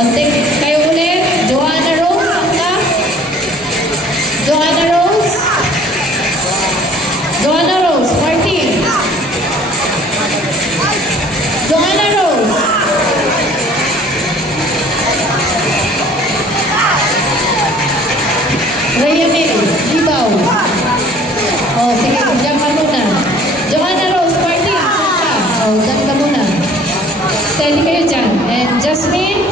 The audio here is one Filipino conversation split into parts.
Konting kayo ulit. Joanna Rose, saan ka? Joanna Rose? Joanna Rose, Martin. Joanna Rose. Rhea May, Libaw. Oh, sige, diyan ka muna. Joanna Rose, Martin, saan ka? Oh, diyan ka muna. Steady kayo dyan. And Jasmine,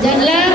dyan lang.